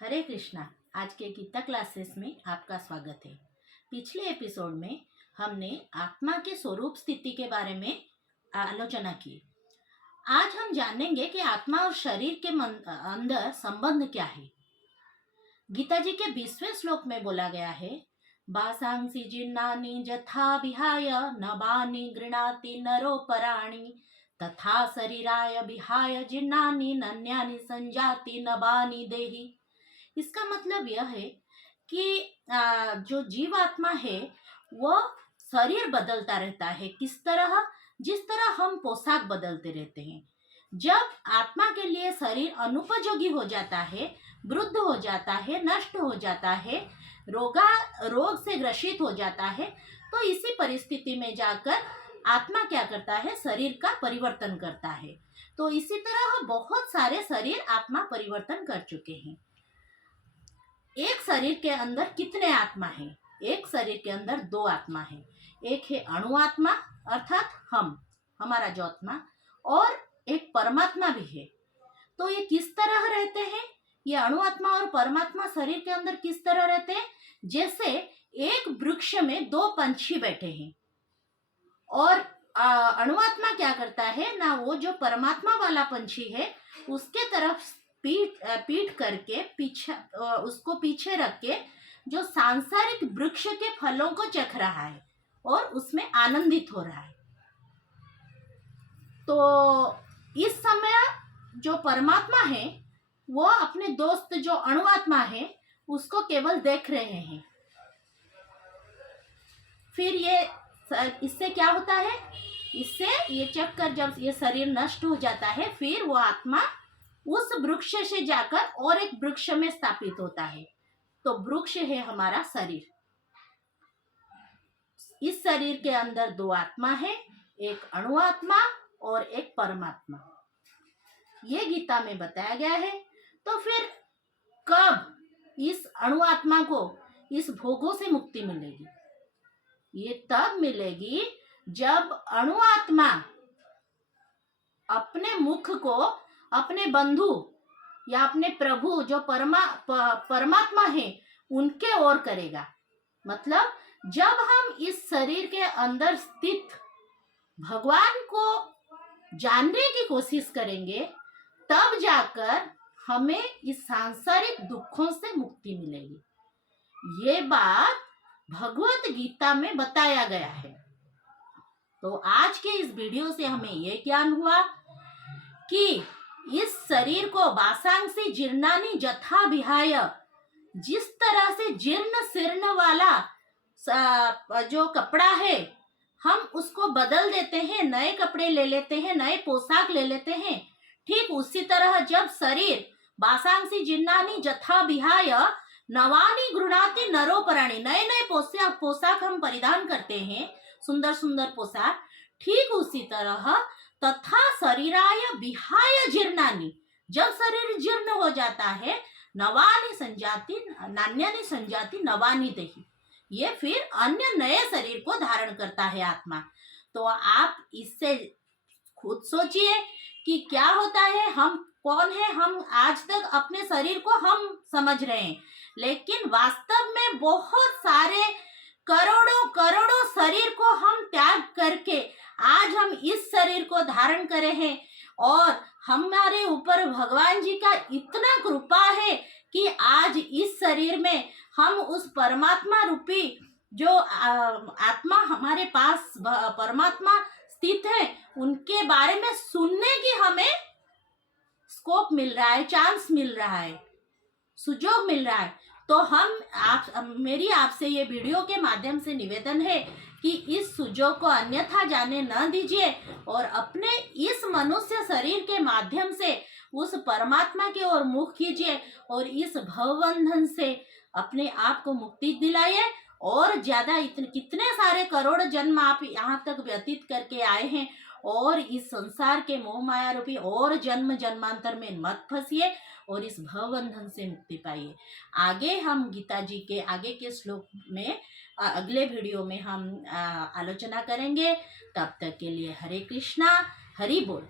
हरे कृष्णा। आज के गीता क्लासेस में आपका स्वागत है। पिछले एपिसोड में हमने आत्मा के स्वरूप स्थिति के बारे में आलोचना की। आज हम जानेंगे कि आत्मा और शरीर के अंदर संबंध क्या है। गीता जी के 20वें श्लोक में बोला गया है, बासांसी जिन्नानि जथा विहाय नवानि गृणाति नरो पराणि तथा शरीराय विहाय जिन्नानि नन्यानि संजाति नवानि देहि। इसका मतलब यह है कि जो जीवात्मा है वह शरीर बदलता रहता है। किस तरह? जिस तरह हम पोशाक बदलते रहते हैं। जब आत्मा के लिए शरीर अनुपयोगी हो जाता है, वृद्ध हो जाता है, नष्ट हो जाता है, रोग से ग्रसित हो जाता है, तो इसी परिस्थिति में जाकर आत्मा क्या करता है? शरीर का परिवर्तन करता है। तो इसी तरह बहुत सारे शरीर आत्मा परिवर्तन कर चुके हैं। एक शरीर के अंदर कितने आत्मा हैं? एक शरीर के अंदर 2 आत्मा है। एक है अणु आत्मा अर्थात हमारा जो आत्मा, और एक परमात्मा भी है। तो ये किस तरह रहते हैं? ये अणु आत्मा और परमात्मा शरीर के अंदर किस तरह रहते हैं? जैसे एक वृक्ष में 2 पंछी बैठे हैं और अणु आत्मा क्या करता है ना, वो जो परमात्मा वाला पंछी है उसके तरफ पीठ करके उसको पीछे रख के जो सांसारिक वृक्ष के फलों को चख रहा है और उसमें आनंदित हो रहा है। तो इस समय जो परमात्मा है वो अपने दोस्त जो अणु आत्मा है उसको केवल देख रहे हैं। फिर इससे क्या होता है? इससे ये चक्कर, जब ये शरीर नष्ट हो जाता है, फिर वो आत्मा उस वृक्ष से जाकर और एक वृक्ष में स्थापित होता है। तो वृक्ष है हमारा शरीर। इस शरीर के अंदर 2 आत्मा है, एक अणु आत्मा और एक परमात्मा। ये गीता में बताया गया है। तो फिर कब इस अणु आत्मा को इस भोगों से मुक्ति मिलेगी? ये तब मिलेगी जब अणु आत्मा अपने मुख को अपने बंधु या अपने प्रभु जो परमात्मा है उनके ओर करेगा। मतलब जब हम इस शरीर के अंदर स्थित भगवान को जानने की कोशिश करेंगे, तब जाकर हमें इस सांसारिक दुखों से मुक्ति मिलेगी। ये बात भगवत गीता में बताया गया है। तो आज के इस वीडियो से हमें यह ज्ञान हुआ कि इस शरीर को वासांसी जीर्णानि जथा विहाय, जिस तरह से जीर्ण शीर्ण वाला जो कपड़ा है हम उसको बदल देते हैं, नए कपड़े ले लेते हैं, नए पोशाक ले लेते हैं, ठीक उसी तरह जब शरीर वासांसी जीर्णानि जथा विहाय नवानि गृणाति नरो पराणि, नए नए पोशाक हम परिधान करते हैं, सुंदर सुंदर पोशाक, ठीक उसी तरह तथा शरीराय विहाय जीर्णानि, जब शरीर जीर्ण हो जाता है, नवानि संजाति नान्यानि संजाति नवानि देहि, ये फिर अन्य नए शरीर को धारण करता है आत्मा। तो आप इससे खुद सोचिए कि क्या होता है। हम कौन है? हम आज तक अपने शरीर को हम समझ रहे हैं, लेकिन वास्तव में बहुत सारे करोड़ों करोड़ों शरीर को हम त्याग करके आज हम इस शरीर को धारण करे हैं। और हमारे ऊपर भगवान जी का इतना कृपा है कि आज इस शरीर में हम उस परमात्मा रूपी जो आत्मा हमारे पास परमात्मा स्थित है उनके बारे में सुनने की हमें स्कोप मिल रहा है, चांस मिल रहा है, सुजोग मिल रहा है। तो मेरी आपसे ये वीडियो के माध्यम से निवेदन है कि इस सुजोग को अन्यथा जाने न दीजिए और अपने इस मनुष्य शरीर के माध्यम से उस परमात्मा की ओर मुख कीजिए और इस भवबंधन से अपने आप को मुक्ति दिलाइए। और ज्यादा कितने सारे करोड़ जन्म आप यहाँ तक व्यतीत करके आए हैं और इस संसार के मोह माया रूपी और जन्म जन्मांतर में मत फंसिए और इस भवबंधन से मुक्ति पाइए। आगे हम गीता जी के आगे के श्लोक में अगले वीडियो में हम आलोचना करेंगे। तब तक के लिए हरे कृष्णा, हरि बोल।